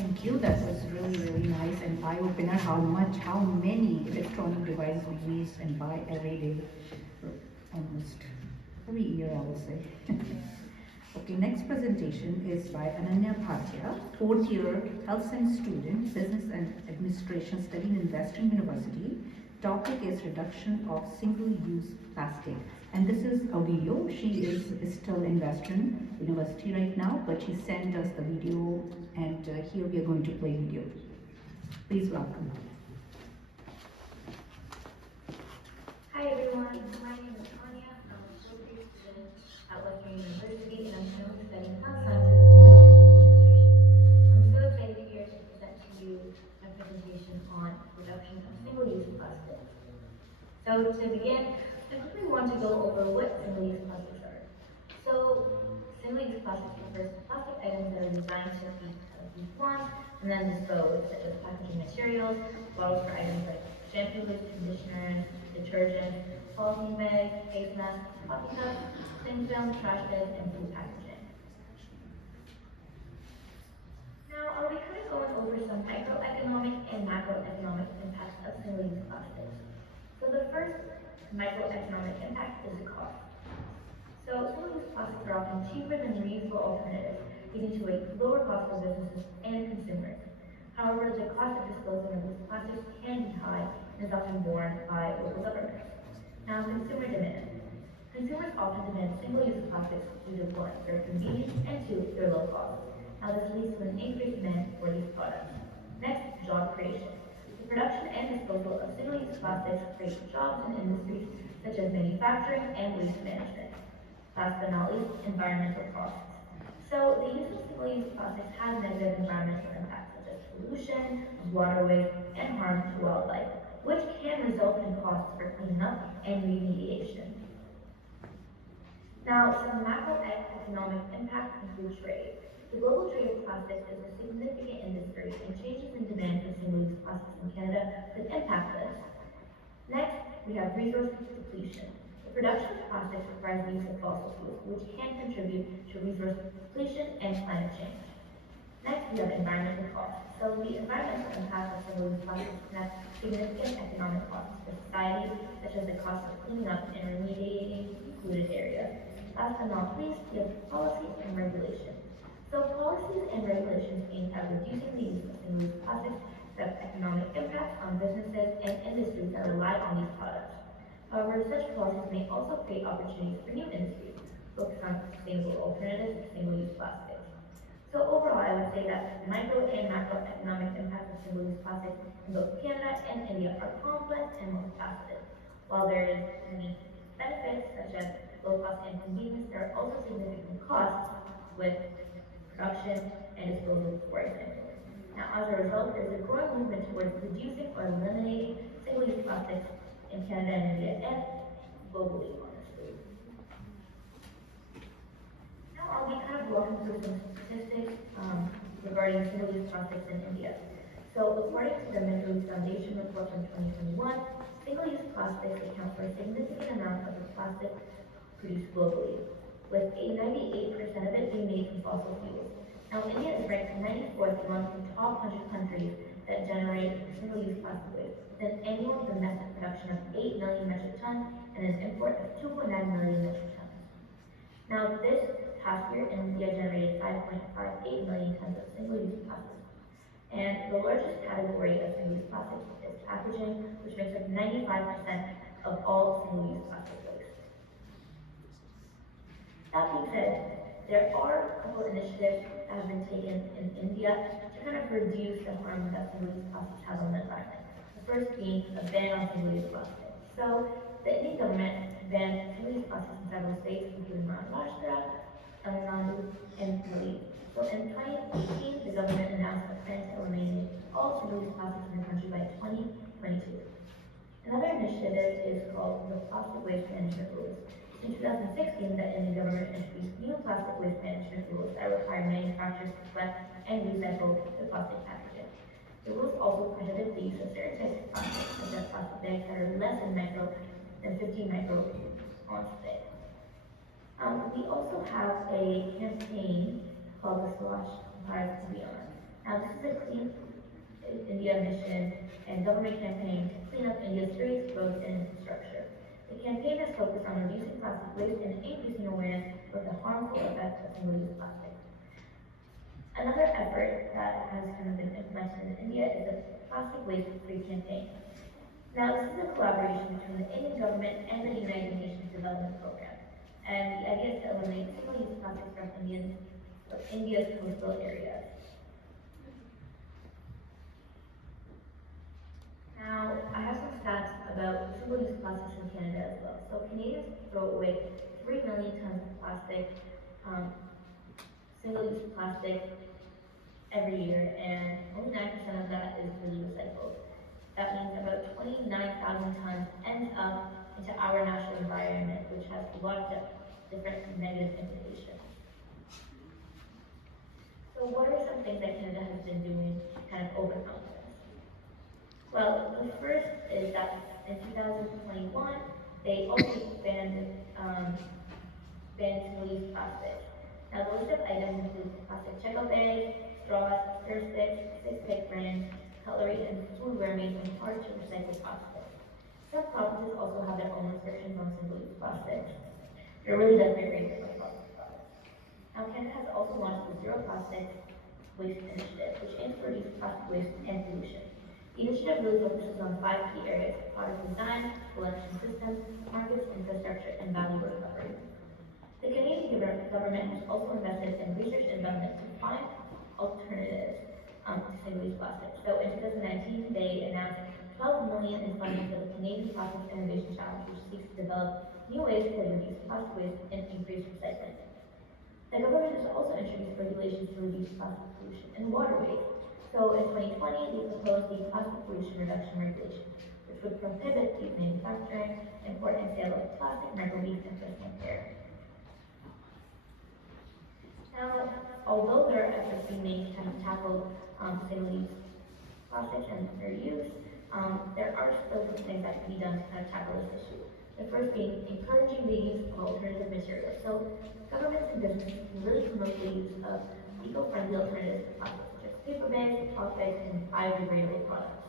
Thank you. That was really, really nice and eye-opener how many electronic devices we use and buy every day, almost every year, I would say. Okay, next presentation is by Aanya Bhatia, fourth year health science student, business and administration studying in Western University. Topic is reduction of single-use plastic. And this is a video. She is still in Western University right now, but she sent us the video, and here we are going to play video. Please welcome. Hi everyone, my name is Anya. I'm a fourth year student at Western University and I'm currently studying health sciences and administration. I'm so excited here to present to you my presentation on reduction of single-use plastics. So to begin, I quickly want to go over what single-use plastics are. So single-use plastics refers to plastic items that are designed to be used once and then disposed, such as packaging materials, bottles for items like shampoo, conditioners, detergents, polythene bags, face masks, coffee cups, cling film, trash bags, and food packaging. Now, I'll be kind of going over some microeconomic and macroeconomic impacts of single-use plastics. So the first microeconomic impact is the cost. So single-use plastics are often cheaper than reusable alternatives, leading to a lower cost for businesses and consumers. However, the cost of disposing of these plastics can be high and is often borne by local governments. Now, consumer demand. Consumers often demand single-use plastics due to one, their convenience, and two, their low cost. Now, this leads to an increased demand for these products. Next, job creation. The production and disposal of single-use plastics creates jobs in industries such as manufacturing and waste management. Last but not least, environmental costs. So, the use of single-use plastics has negative environmental impacts such as pollution, waterways, and harm to wildlife, which can result in costs for cleanup and remediation. Now, some macroeconomic impacts include trade. The global trade of plastics is a significant industry, and changes in demand for single-use plastics in Canada could impact this. Next, we have resource depletion. The production of plastics requires the use of fossil fuels, which can contribute to resource depletion and climate change. Next, we have environmental costs. So the environmental impact of single-use plastics can have significant economic costs for society, such as the cost of cleaning up and remediating polluted areas. Last but not least, we have policies and regulations. So policies and regulations aimed at reducing the use of single-use plastics have economic impacts on businesses and industries that rely on these products. However, such policies may also create opportunities for new industries focused on sustainable alternatives to single-use plastics. So overall, I would say that micro and macroeconomic impacts of single-use plastics in both Canada and India are complex and multifaceted. While there is many benefits such as low cost and convenience, there are also significant costs with production and disposal, for example. Now, as a result, there is a growing movement towards reducing or eliminating single-use plastics in Canada and India and globally, honestly. Now I'll be kind of walking through some statistics regarding single-use plastics in India. So according to the Mental Use Foundation report from 2021, single-use plastics account for a significant amount of the plastic produced globally, with 98% of it being made from fossil fuels. Now India is ranked 94th among the top 100 countries that generate single-use plastic waste, with an annual domestic production of 8 million metric tons and an import of 2.9 million metric tons. Now, this past year, India generated 5.58 million tons of single-use plastic. And the largest category of single-use plastics is packaging, which makes up 95% of all single-use plastic waste. That being said, there are a couple initiatives that have been taken in India to kind of reduce the harm that single-use plastics have on the environment. The first being a ban on single-use plastic. So the Indian government banned single-use plastics in several states, including Maharashtra, Tamil Nadu, and Delhi. So in 2018, the government announced a plan to eliminate all single-use plastics in the country by 2022. Another initiative is called the Plastic Waste Management Rules. In 2016, the Indian government introduced new plastic waste management rules that require manufacturers to collect and recycle the plastic packaging. The rules also prohibit the use of certain types of plastic, such as plastic bags that are less than 15 micro on thick. We also have a campaign called the Slash Bharat Abhiyan. Now, this is a Clean India mission and government campaign to clean up India's streets, roads, and infrastructure. The campaign has focused on reducing plastic waste and increasing awareness of the harmful effects of single-use plastic. Another effort that has been implemented in India is the Plastic Waste Free campaign. Now, this is a collaboration between the Indian government and the United Nations Development Program, and the idea is to eliminate single-use plastics from India's coastal areas. Now, I have some stats about single-use plastics in Canada as well. So Canadians throw away 3 million tons of plastic, single-use plastic every year, and only 9% of that is really recycled. That means about 29,000 tons ends up into our natural environment, which has a lot of different negative implications. So what are some things that Canada has been doing to kind of overcome this? Well, the first is that in 2021, they also banned single-use plastics. Now, the list of items includes plastic checkout bags, straws, stir sticks, six-pack brands, cutlery, and foodware made from hard-to-recycle plastic. Some provinces also have their own restrictions on single-use plastics. It really does vary from province to province. Now, Canada has also launched the Zero Plastic Waste Initiative, which aims to reduce plastic waste and pollution. The initiative really focuses on 5 key areas: product design, collection systems, markets, infrastructure, and value recovery. The Canadian government has also invested in research and development to find alternatives to single-use plastic. So in 2019, they announced $12 million in funding for the Canadian Plastics Innovation Challenge, which seeks to develop new ways to reduce plastic waste and increase recycling. The government has also introduced regulations to reduce plastic pollution in waterways. So in 2020, they proposed the Plastic Pollution Reduction Regulation, which would prohibit the manufacturing, import, and sale of plastic, microbeads, and personal care. Now, although there are efforts being made to kind of tackle single-use plastics and their use, there are still some things that can be done to kind of tackle this issue. The first being encouraging the use of alternative materials. So governments and businesses can really promote the use of eco-friendly alternatives to plastics, such as paper bags, cloth bags, and biodegradable products.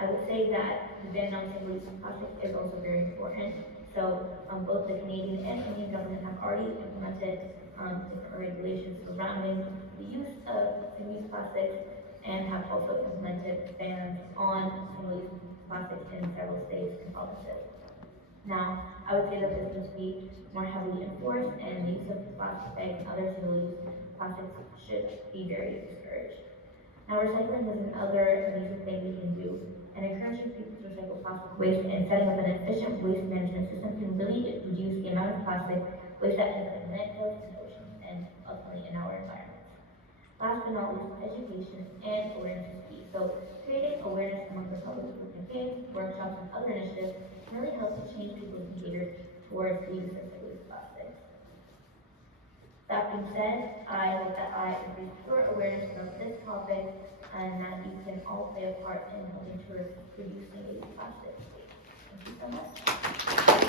I would say that the ban on single-use plastic is also very important. So both the Canadian and Indian government have already implemented different regulations surrounding the use of single-use plastics and have also implemented bans on single-use plastics in several states and provinces. Now, I would say that this needs to be more heavily enforced, and the use of plastic bags and other single-use plastics should be very discouraged. Now, recycling is another amazing thing we can do, and encouraging people to recycle plastic waste and setting up an efficient waste management system can really reduce the amount of plastic waste that ends up in landfills and oceans and ultimately in our environment. Last but not least, education and awareness is key. So creating awareness among the public through campaigns, workshops, and other initiatives can really help to change people's behaviors towards the use of single-use plastics. That being said, I hope that I increased your awareness about this topic and that you can all play a part in helping to reduce single-use plastics. Thank you so much.